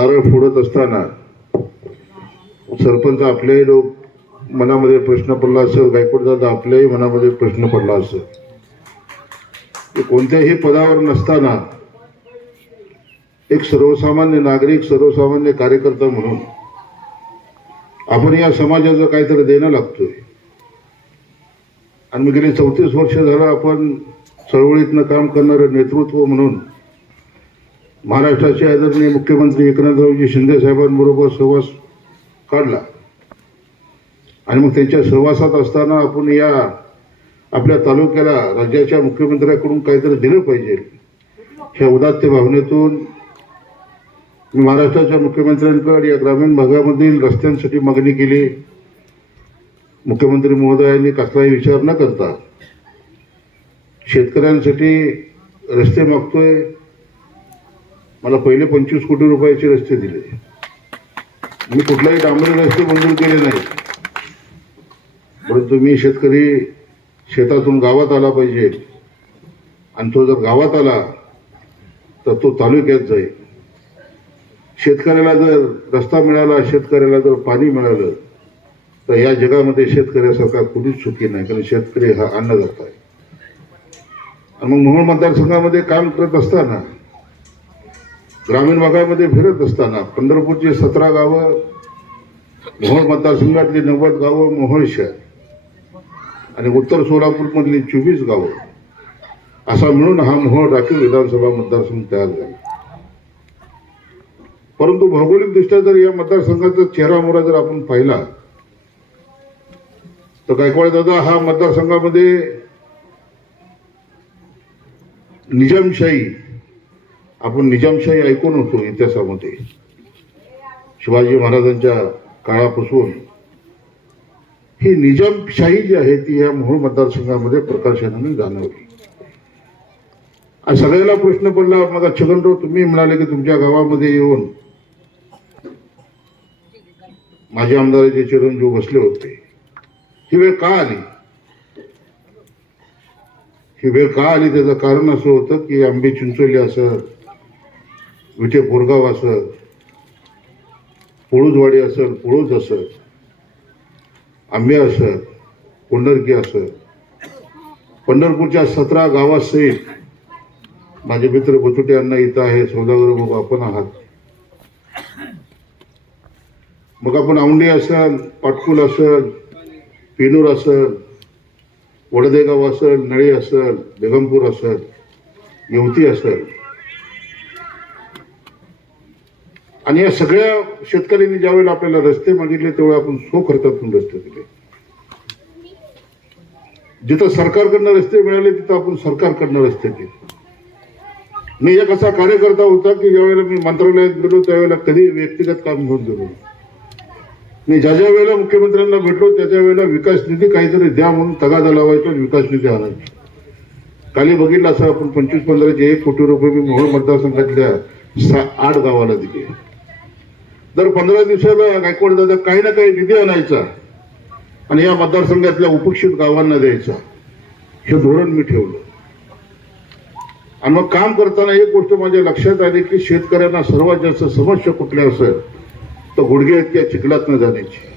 नारळ फोडत असताना सरपंच आपल्याही लोक मनामध्ये प्रश्न पडला असेल गायकवाड दादा आपल्याही मनामध्ये प्रश्न पडला असेल. कोणत्याही पदावर नसताना एक सर्वसामान्य नागरिक सर्वसामान्य कार्यकर्ता म्हणून आपण या समाजाचं काहीतरी देणं लागतोय. आणि मी गेले चौतीस वर्ष झालं आपण चळवळीतनं काम करणारं नेतृत्व म्हणून महाराष्ट्राचे आदरणीय मुख्यमंत्री एकनाथरावजी शिंदे साहेबांबरोबर सहवास काढला. आणि मग त्यांच्या सहवासात असताना आपण या आपल्या तालुक्याला राज्याच्या मुख्यमंत्र्याकडून काहीतरी दिलं पाहिजे. ह्या उदात्त भावनेतून मी महाराष्ट्राच्या मुख्यमंत्र्यांकडे या ग्रामीण भागामधील रस्त्यांसाठी मागणी केली. मुख्यमंत्री महोदयांनी कसलाही विचार न करता शेतकऱ्यांसाठी रस्ते मागतोय. मला पहिले पंचवीस कोटी रुपयाचे रस्ते दिले. मी कुठलाही डांबरी रस्ते मंजूर केले नाही. परंतु मी शेतकरी शेतातून गावात आला पाहिजे. आणि तो जर गावात आला तर तो तालुक्यात जाईल. शेतकऱ्याला जर रस्ता मिळाला शेतकऱ्याला जर पाणी मिळालं तर या जगामध्ये शेतकऱ्यासारखा कुणीच चुकी नाही कारण शेतकरी हा अन्नदाता आहे. आणि मग मोहोळ मतदारसंघामध्ये काम करत असताना ग्रामीण भागामध्ये फिरत असताना पंढरपूरची सतरा गावं मोहोळ मतदारसंघातली नव्वद गावं मोहोळ शहर आणि उत्तर सोलापूरमधली चोवीस गावं. असा मिळून हा मोहोळ राखीव विधानसभा मतदारसंघ तयार झाला. परंतु भौगोलिकदृष्ट्या जर या मतदारसंघाचा चेहरा मोहरा जर आपण पाहिला तर गायकवाड दादा हा मतदारसंघामध्ये निजामशाही आपण निजामशाही ऐकून होतो इतिहासामध्ये. शिवाजी महाराजांच्या काळापासून ही निजामशाही जी आहे ती या मोहोळ मतदारसंघामध्ये प्रकाशनाने जाणवली. आणि सगळ्याला प्रश्न पडला मग छगनराव तुम्ही म्हणाले की तुमच्या गावामध्ये येऊन माझे आमदाराचे चिरंजीव बसले होते ही वेळ का आली? ही वेळ का आली? त्याचं कारण असं होतं की आंबे चिंचोली असं विटे बोरगाव असं पुळूजवाडी असेल पुळूज असेल आंबे असं कोंडरकी असेल पंढरपूरच्या सतरा गावासहित माझे मित्र बचुटे यांना इथं आहे सौदागर मग आपण आहात. मग आपण औंडी असेल पाटकुल असेल पिनूर असेल वडदेगाव असेल नळी असेल बेगमपूर असेल येवती असेल आणि या सगळ्या शेतकऱ्यांनी ज्यावेळेला आपल्याला रस्ते मागितले तेव्हा आपण सो खर्चातून रस्ते दिले. जिथं सरकारकडनं रस्ते मिळाले तिथं आपण सरकारकडनं रस्ते दिले. मी एक असा कार्यकर्ता होता की ज्यावेळेला मी मंत्रालयात गेलो त्यावेळेला कधी व्यक्तिगत काम घेऊन गेलो मी ज्या ज्या वेळेला मुख्यमंत्र्यांना भेटलो त्या त्या वेळेला विकास निधी काहीतरी द्या म्हणून तगादा लावायचा विकास निधी आणायचा. काली बघितलं असं आपण पंचवीस पंधराचे एक कोटी रुपये मी मोहोळ मतदारसंघातल्या सा आठ गावाला दिले. दर पंधरा दिवसाला गायकवाड दादा काही ना काही निधी आणायचा आणि या मतदारसंघातल्या उपेक्षित गावांना द्यायचा. हे धोरण मी ठेवलं. आणि मग काम करताना एक गोष्ट माझ्या लक्षात आली की शेतकऱ्यांना सर्वात जास्त समस्या कुठल्या असेल तर गुडघे इतक्या चिखलात न जाण्याची.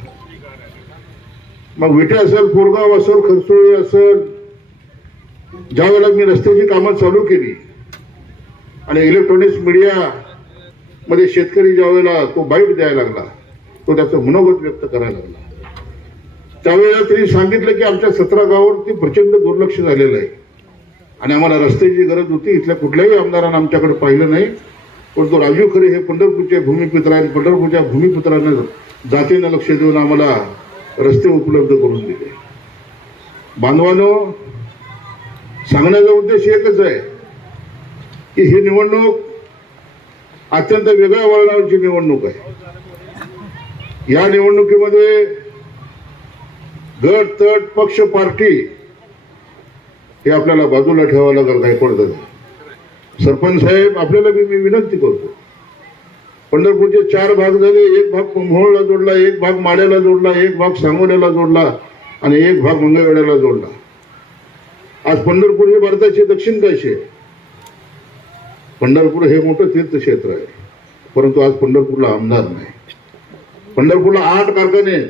मग विटे असेल पोरगाव असेल खरसोळी असेल ज्या वेळेला मी रस्त्याची कामं चालू केली आणि इलेक्ट्रॉनिक्स मीडिया मध्ये शेतकरी ज्या वेळेला तो बाईट द्यायला लागला तो त्याचं मनोगत व्यक्त करायला लागला. त्यावेळेला त्यांनी सांगितलं की आमच्या सतरा गावावरती प्रचंड दुर्लक्ष झालेलं आहे. आणि आम्हाला रस्त्याची गरज होती इथल्या कुठल्याही आमदारांना आमच्याकडे पाहिलं नाही. परंतु राजू खरे हे पंढरपूरचे भूमिपुत्र आहेत पंढरपूरच्या भूमिपुत्रानं जातीनं लक्ष देऊन आम्हाला रस्ते उपलब्ध करून दिले. बांधवानो सांगण्याचा उद्देश एकच आहे की ही निवडणूक अत्यंत वेगळ्या वळणावरची निवडणूक आहे. या निवडणुकीमध्ये गट तट पक्ष पार्टी हे आपल्याला बाजूला ठेवावं लागेल गायकवाड दादा सरपंच साहेब आपल्याला मी मी विनंती करतो. पंढरपूरचे चार भाग झाले एक भाग कुंभोळला जोडला एक भाग माड्याला जोडला एक भाग सांगोल्याला जोडला आणि एक भाग मंगळवेड्याला जोडला. आज पंढरपूर हे भारताचे दक्षिण काशी आहे. पंढरपूर हे मोठं तीर्थक्षेत्र आहे. परंतु आज पंढरपूरला आमदार नाही. पंढरपूरला आठ कारखाने आहेत.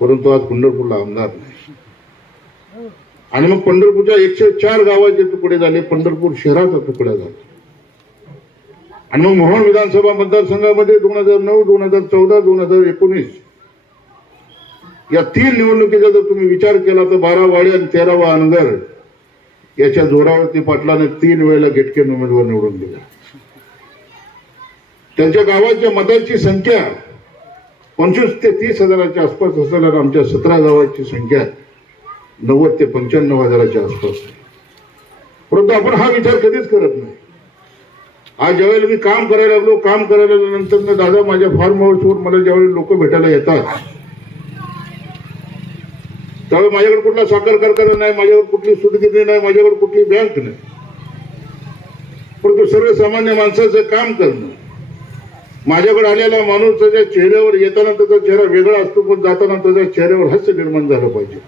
परंतु आज पंढरपूरला आमदार नाही. आणि मग पंढरपूरच्या एकशे चार गावाचे तुकडे झाले. पंढरपूर शहराचा तुकडा झाला. आणि मग मोहन विधानसभा मतदारसंघामध्ये दोन हजार नऊ दोन हजार चौदा दोन हजार एकोणीस या तीन निवडणुकीचा जर तुम्ही विचार केला तर बारा वाडी आणि तेरावा अनगर याच्या जोरावरती पाटलाने तीन वेळेला गेटकेन उमेदवार निवडून दिला. त्यांच्या गावाच्या मतांची संख्या पंचवीस ते तीस हजाराच्या आसपास असलेल्या आमच्या सतरा गावाची संख्या नव्वद ते पंच्याण्णव हजाराच्या आसपास आहे. परंतु आपण हा विचार कधीच करत नाही. आज ज्यावेळेला मी काम करायला लागलो काम करायला नंतर ना दादा माझ्या फार्म हाऊसवर मला ज्यावेळी लोक भेटायला येतात त्यामुळे माझ्याकडे कुठला साखर कारखाना नाही माझ्याकडे कुठली सुटगिरणी नाही माझ्याकडे कुठली बँक नाही. परंतु सर्वसामान्य माणसाचं काम करणं. माझ्याकडे आलेला माणूस त्याच्या चेहऱ्यावर येताना त्याचा चेहरा वेगळा असतो पण जाताना त्याच्या चेहऱ्यावर हास्य निर्माण झालं पाहिजे.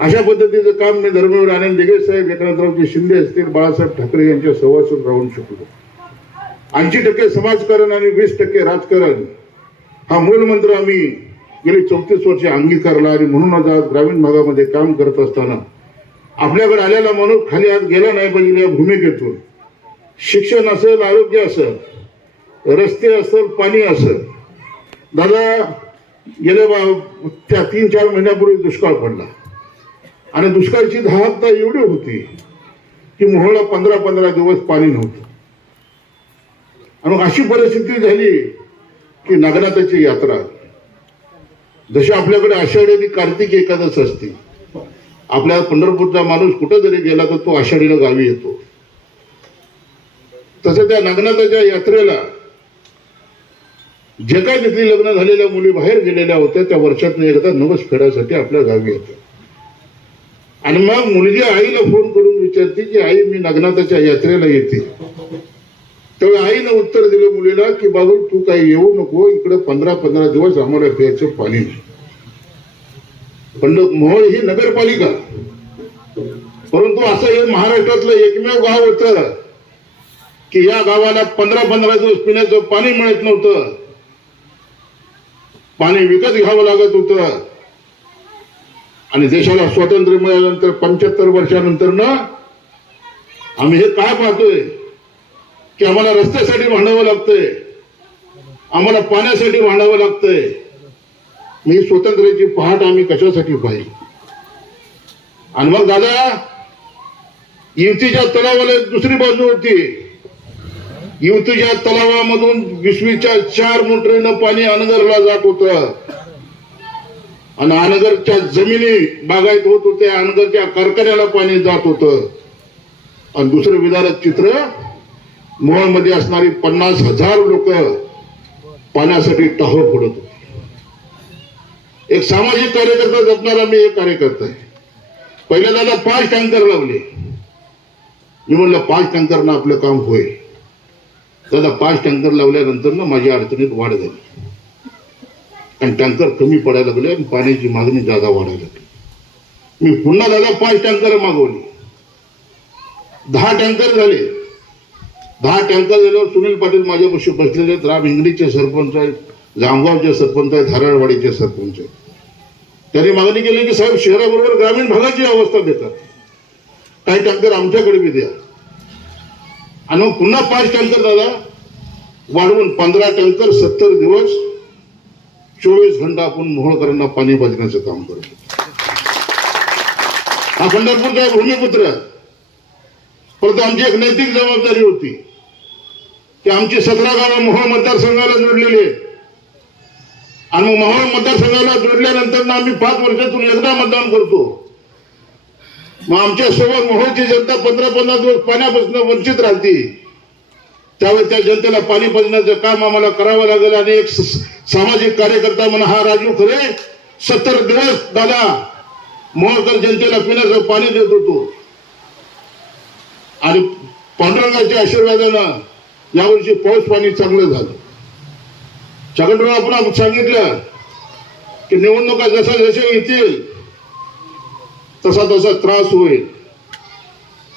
अशा पद्धतीचं काम मी धर्मवीर आनंद दिगे साहेब एकनाथरावजी शिंदे असतील बाळासाहेब ठाकरे यांच्या सहवासून राहून शकलो ऐंशी टक्के समाजकारण आणि वीस टक्के राजकारण हा मूलमंत्र आम्ही गेली चौतीस वर्ष अंगीकारला आणि म्हणूनच आज ग्रामीण भागामध्ये काम करत असताना आपल्याकडे आलेला माणूस खाली आज गेला नाही पाहिजे या भूमिकेतून. शिक्षण असेल आरोग्य असेल रस्ते असेल पाणी असेल. दादा गेल्या बा- त्या तीन चार महिन्यापूर्वी दुष्काळ पडला. आणि दुष्काळाची धाकता एवढी होती की मोहळा पंधरा पंधरा दिवस पाणी नव्हतं. आणि अशी परिस्थिती झाली की नागनाथाची यात्रा जशी आपल्याकडे आषाढी आणि कार्तिक एकादश असते आपल्या पंढरपूरचा माणूस कुठं जरी गेला तर तो आषाढीला गावी येतो. तसं त्या नागनाथाच्या यात्रेला जे काय तिथली लग्न झालेल्या मुली बाहेर गेलेल्या होत्या त्या वर्षातून एकदा नवस फेडासाठी आपल्या गावी येतात. आणि मग मुलगी आईला फोन करून विचारते की आई मी नागनाथाच्या यात्रेला येते. त्यावेळी आईनं उत्तर दिलं मुलीला की बाबू तू काही येऊ नको इकडे पंधरा पंधरा दिवस आम्हाला प्यायचं पाणी नाही. पण मोहोळ ही नगरपालिका. परंतु असं हे महाराष्ट्रातलं एकमेव गाव होतं की या गावाला पंधरा पंधरा दिवस पिण्याचं पाणी मिळत नव्हतं. पाणी विकत घ्यावं लागत होतं. आणि देशाला स्वातंत्र्य मिळाल्यानंतर पंच्याहत्तर वर्षानंतर ना आम्ही हे काय पाहतोय? की आम्हाला रस्त्यासाठी भांडावं लागतंय. आम्हाला पाण्यासाठी भांडावं लागतंय. मी स्वतंत्रची पहाट आम्ही कशासाठी पाहिजे आणि मग दादा युतीच्या तलावाला दुसरी बाजू होती. युतीच्या तलावामधून विश्वीच्या चार मोटरीनं पाणी अनगरला जात होतं. आणि अनगरच्या जमिनी बागायत होत होत्या अनगरच्या कारखान्याला पाणी जात होतं. आणि दुसरं विदारक चित्र मोहळमध्ये असणारी पन्नास हजार लोक पाण्यासाठी टाहो फोडत होते. एक सामाजिक कार्यकर्ता जपणारा मी एक कार्यकर्ता आहे. पहिल्या दादा पाच टँकर लावले. मी म्हणलं पाच टँकरनं आपलं काम होईल. दादा पाच टँकर लावल्यानंतर ना माझ्या अडचणीत वाढ झाली. आणि टँकर कमी पडायला लागले आणि पाण्याची मागणी जादा वाढायला लागली. मी पुन्हा दादा पाच टँकर मागवली. दहा टँकर झाले. दहा टँकर झाल्यावर सुनील पाटील माझ्यापाशी बसलेले आहेत राम सरपंच आहेत जामगावचे सरपंच आहेत हरळवाडीचे सरपंच आहेत. त्यांनी मागणी केली की साहेब शहराबरोबर ग्रामीण भागाची अवस्था देतात काही टँकर आमच्याकडे बी द्या. आणि मग पुन्हा पाच टँकर दादा वाढवून पंधरा टँकर सत्तर दिवस चोवीस घंटा आपण मोहोळकरांना पाणी पाजण्याचं काम करतो. हा पंढरपूरचा भूमिपुत्र आहे. परंतु आमची एक नैतिक जबाबदारी होती की आमची सतरा गावं मोहोळ मतदारसंघाला जोडलेली आहेत. आणि मग मोहोळ मतदारसंघाला जोडल्यानंतर ना आम्ही पाच वर्षातून एकदा मतदान करतो. मग आमच्यासोबत मोहोळची जनता पंधरा पंधरा दिवस पाण्यापासून वंचित राहते. त्यावेळी त्या जनतेला पाणी पाजण्याचं काम आम्हाला करावं लागेल आणि एक स- सामाजिक कार्यकर्ता म्हणून हा राजू खरे सत्तर दिवस दादा मोहकर जनतेला पिण्याचं पाणी देत होतो. आणि पांडुरंगाच्या आशीर्वादानं यावर्षी पाऊस पाणी चांगलं झालं. छगनराव आपण सांगितलं की निवडणुका जसा जसे येतील तसा तसा त्रास होईल.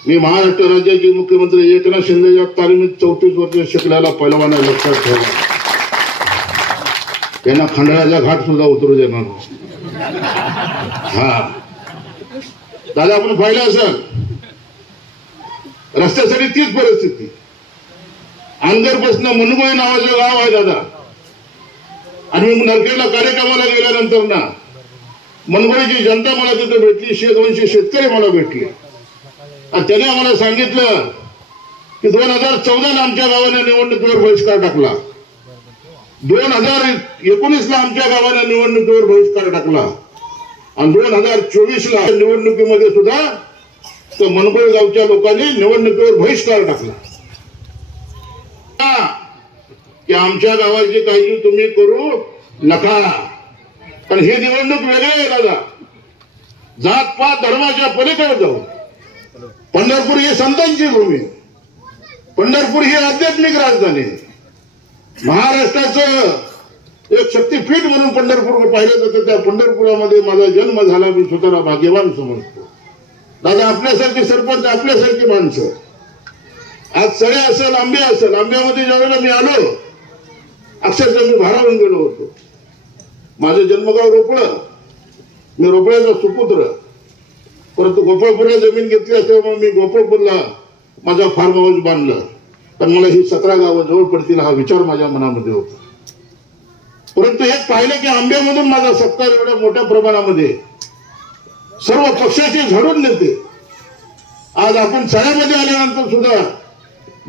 मी महाराष्ट्र राज्याचे मुख्यमंत्री एकनाथ शिंदेच्या तालिमीत चौतीस वर्ष शिकल्याला पहिलवाना लक्षात ठेवा. त्यांना खंडाळ्याचा घाट सुद्धा उतरू देणार हा. दादा आपण पाहिलं असं रस्त्यासाठी तीच परिस्थिती. अंगरपासून मुनमुळे नावाचं गाव आहे दादा. आणि मग नरखेडला कार्यक्रमाला गेल्यानंतर ना मनगोळीची जनता मला तिथे भेटली शे दोनशे शेतकरी मला भेटले. आणि त्याने आम्हाला सांगितलं की दोन हजार चौदाला आमच्या गावाने निवडणुकीवर बहिष्कार टाकला. दोन हजार एकोणीसला आमच्या गावाने निवडणुकीवर बहिष्कार टाकला. आणि दोन हजार चोवीसला निवडणुकीमध्ये सुद्धा तर मनगोळ गावच्या लोकांनी निवडणुकीवर बहिष्कार टाकला. हा, की आमच्या गावाची काळजी तुम्ही करू नका. पण ही निवडणूक वेगळी आहे दादा. जात पात धर्माच्या पलीकडे जाऊ. पंढरपूर ही संतांची भूमी. पंढरपूर ही आध्यात्मिक राजधानी. महाराष्ट्राचं एक शक्तीपीठ म्हणून पंढरपूर पाहिलं जातं त्या पंढरपुरामध्ये माझा जन्म झाला मी स्वतःला भाग्यवान समजतो. दादा आपल्यासारखे सरपंच आपल्यासारखी माणसं. आज सळे असेल आंबे असेल आंब्यामध्ये ज्यावेळेला मी आलो अक्षरशः मी भारावून गेलो होतो. माझं जन्मगाव रोपळं. मी रोपळ्याचा सुपुत्र. परंतु गोपाळपूरला जमीन घेतली असल्यामुळे मी गोपाळपूरला माझा फार्म हाऊस बांधलं. तर मला ही सतरा गावं जवळ पडतील हा विचार माझ्या मनामध्ये होता. परंतु हे पाहिलं की आंब्यामधून माझा सत्कार एवढ्या मोठ्या प्रमाणामध्ये सर्व पक्षाचे झडून नेते. आज आपण सणामध्ये आल्यानंतर सुद्धा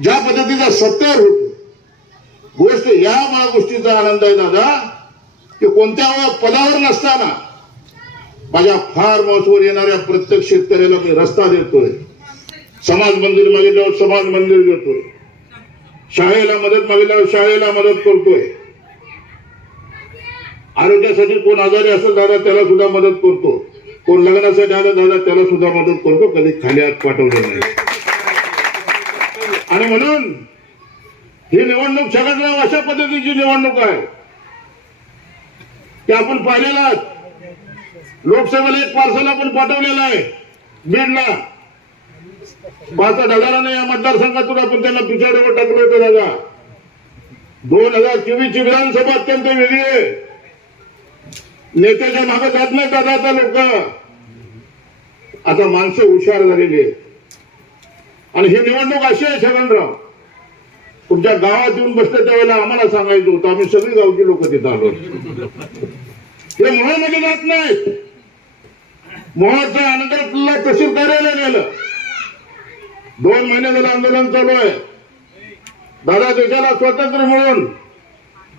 ज्या पद्धतीचा सत्कार होतो गोष्ट या मला गोष्टीचा आनंद आहे दादा की कोणत्या पदावर नसताना माझ्या फार महत्वावर येणाऱ्या प्रत्येक शेतकऱ्याला मी रस्ता देतोय. समाज मंदिर मागितल्यावर समाज मंदिर देतोय. शाळेला मदत मागितल्यावर शाळेला मदत करतोय. आरोग्यासाठी कोण आजारी असेल दादा त्याला सुद्धा मदत करतो. कोण लग्नासाठी आलं दादा त्याला सुद्धा मदत करतो. कधी खाण्यात पाठवलं नाही. आणि म्हणून ही निवडणूक सगळ्यात अशा पद्धतीची निवडणूक आहे ते आपण पाहिलेला लोकसभेला एक पार्सल आपण पाठवलेला आहे बीडला. पाच आठ हजाराने या मतदारसंघातून आपण त्यांना पिछाडीवर टाकलं होतं दादा. दोन हजार चोवीसची विधानसभा अत्यंत वेगळी आहे. नेत्याच्या मागे जात नाही दादा आता लोक? आता माणसं हुशार झालेली आहेत. आणि ही निवडणूक अशी आहे छगनराव. तुमच्या गावात येऊन बसलं त्यावेळेला आम्हाला सांगायचं होतं आम्ही सगळी गावची लोक तिथं आलो हे मोहमध्ये म्हणजे जात नाहीत. मोहचा अनंतरला तहसील कार्यालय गेलं दोन महिने झालं आंदोलन चालू आहे. दादा देशाला स्वातंत्र्य मिळून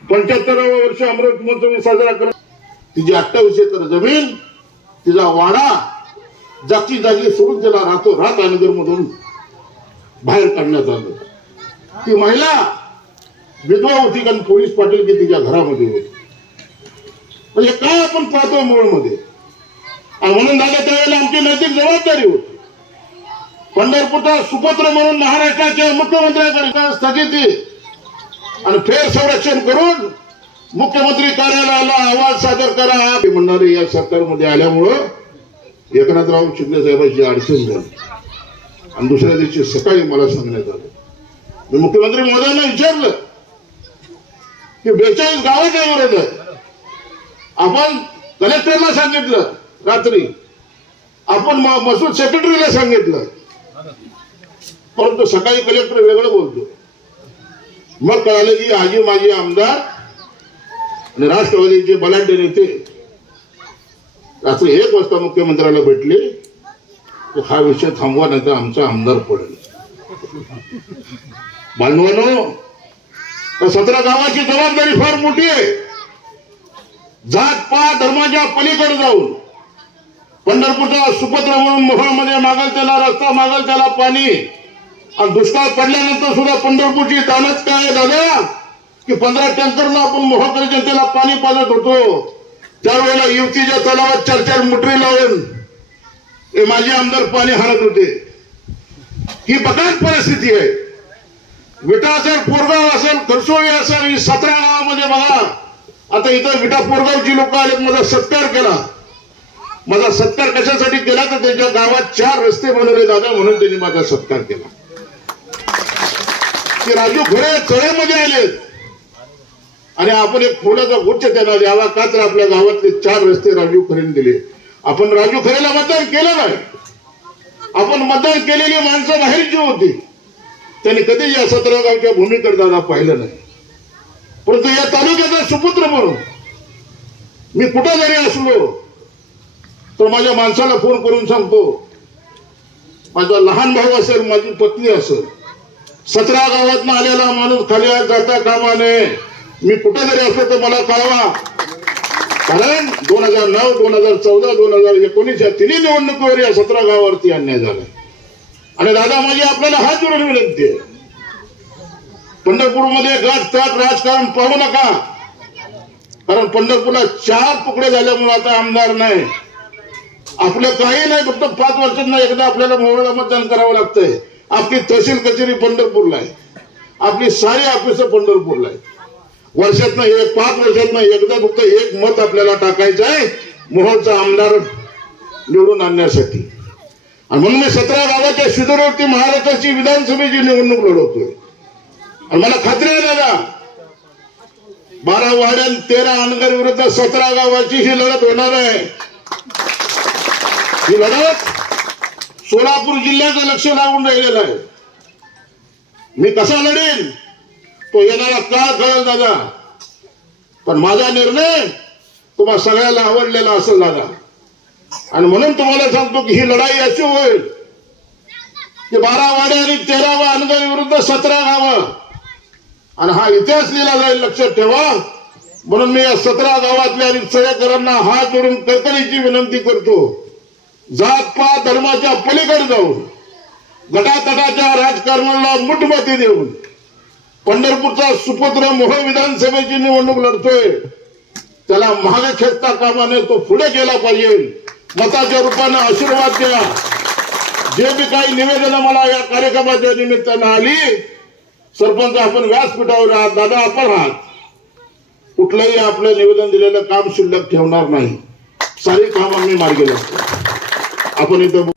पंच्याहत्तरावं वर्ष अमृत महोत्सव साजरा करत तिची अठ्ठावीस एकर जमीन तिचा वाडा जागची जागी सोडून त्याला राहतो रात अनगर मधून बाहेर काढण्यात आलं. ती महिला विधवा होती कारण पोलीस पाटील की तिच्या घरामध्ये होती. म्हणजे काय आपण पाहतो मूळमध्ये आणि म्हणून दादा त्यावेळेला आमची नैतिक जबाबदारी होती. पंढरपूरचा सुपुत्र म्हणून महाराष्ट्राच्या मुख्यमंत्र्यांकडे स्थगिती आणि फेर संरक्षण करून मुख्यमंत्री कार्यालयाला अहवाल सादर करा. ते म्हणणारे या सरकारमध्ये आल्यामुळं एकनाथराव शिंदे साहेबांची अडचण झाली. आणि दुसऱ्या दिवशी सकाळी मला सांगण्यात आलं. मी मुख्यमंत्री महोदयांना विचारलं की बेचाळीस गावं विरोध आपण कलेक्टरला सांगितलं रात्री. आपण महसूल सेक्रेटरीला सांगितलं. परंतु सकाळी कलेक्टर वेगळं बोलतो. मग कळालं की आजी माझी आमदार आणि राष्ट्रवादीचे बलाढ्य नेते रात्री एक वाजता मुख्यमंत्र्याला भेटले की हा विषय थांबवा नाही तर आमचा आमदार पडेल. बांधवानो तर सतरा गावाची जबाबदारी फार मोठी आहे. जात पा धर्माच्या पलीकडे जाऊन. पंढरपूरचा सुपत्र म्हणून मोहळमध्ये मागल त्याला रस्ता मागल त्याला पाणी. आणि दुष्काळ पडल्यानंतर सुद्धा पंढरपूरची दानच काय दादा? की पंधरा टँकरला आपण मोहकडे जनतेला पाणी पाजत होतो. त्यावेळेला युवतीच्या तलावात चार चार मुटरी लावून हे माझे आमदार पाणी हरत होते. ही बघाच परिस्थिती आहे. विटा असेल पोरगाव असेल खरसोळी असेल ही सतरा गावामध्ये बघा. आता इथं विटा पोरगावची लोक आले माझा सत्कार केला. माझा सत्कार कशासाठी केला तर त्यांच्या गावात चार रस्ते बनवले दादा म्हणून त्यांनी माझा सत्कार केला. की राजू खरे चळेमध्ये आलेत. आणि आपण एक फुलाचा गुच्छ त्याला द्यावा का तर आपल्या गावातले चार रस्ते राजू खरेने दिले. आपण राजू खरेला मतदान केलं नाही. आपण मतदान केलेली माणसं बाहेरची होती त्यांनी कधी या सतरा गावच्या भूमीकडे दादा पाहिलं नाही. परंतु या तालुक्याचा सुपुत्र म्हणून मी कुठं जरी असलो तर माझ्या माणसाला फोन करून सांगतो माझा लहान भाऊ असेल माझी पत्नी असेल. सतरा गावात आलेला माणूस खाली जाता कामा नये. मी कुठे जरी असलो तर मला कळवा. कारण दोन हजार नऊ दोन हजार चौदा दोन हजार एकोणीस या तिन्ही निवडणुकीवर या सतरा गावावरती अन्याय झाला आणि दादा माझी आपल्याला हात जोडून विनंती आहे. पंढरपूरमध्ये गाठ ताट राजकारण पाहू नका. कारण पंढरपूरला चार तुकडे झाल्यामुळे आता आमदार नाही. आपलं काही नाही फक्त पाच वर्षांना एकदा आपल्याला मोहळा मतदान करावं लागतंय. आपली तहसील कचेरी पंढरपूरला आहे. आपली सारी ऑफिसं पंढरपूरला आहे वर्षातनं एक पाच वर्षातनं एकदा फक्त एक मत आपल्याला टाकायचं आहे. मोहोळचा आमदार निवडून आणण्यासाठी. आणि म्हणून मी सतरा गावाच्या शिदोरवरती महाराष्ट्राची विधानसभेची निवडणूक लढवतोय. आणि मला खात्री आहे दादा बारा वाड्यान तेरा अनगर विरुद्ध सतरा गावाची ही लढत होणार आहे. ही लढत सोलापूर जिल्ह्याचं लक्ष लागून राहिलेलं आहे. मी कसा लढेन तो येणारा काळ कळल दादा? पण माझा निर्णय तुम्हा सगळ्याला आवडलेला असेल दादा. आणि म्हणून तुम्हाला सांगतो की ही लढाई अशी होईल की बारा वाडे आणि तेरावा अनगर विरुद्ध सतरा गावं. आणि हा इतिहास लिहिला जाईल लक्षात ठेवा. म्हणून मी या सतरा गावातल्या आणि सगळ्याकरांना हात जोडून कळकळीची विनंती करतो. जात पात धर्माच्या पलीकडे जाऊन गटातटाच्या राजकारणाला मुठमती देऊन पंढरपूरचा सुपुत्र मोह विधानसभेची निवडणूक लढतोय. त्याला मागे खेचता कामाने तो पुढे गेला पाहिजे. मताच्या रूपाने आशीर्वाद द्या. जे बी काही निवेदन मला या कार्यक्रमाच्या निमित्तानं आली सरपंच आपण व्यासपीठावर आहात दादा आपण आहात. कुठलंही आपलं निवेदन दिलेलं काम शिल्लक ठेवणार नाही. सारी काम आम्ही मार्गी लागतो आपण इथं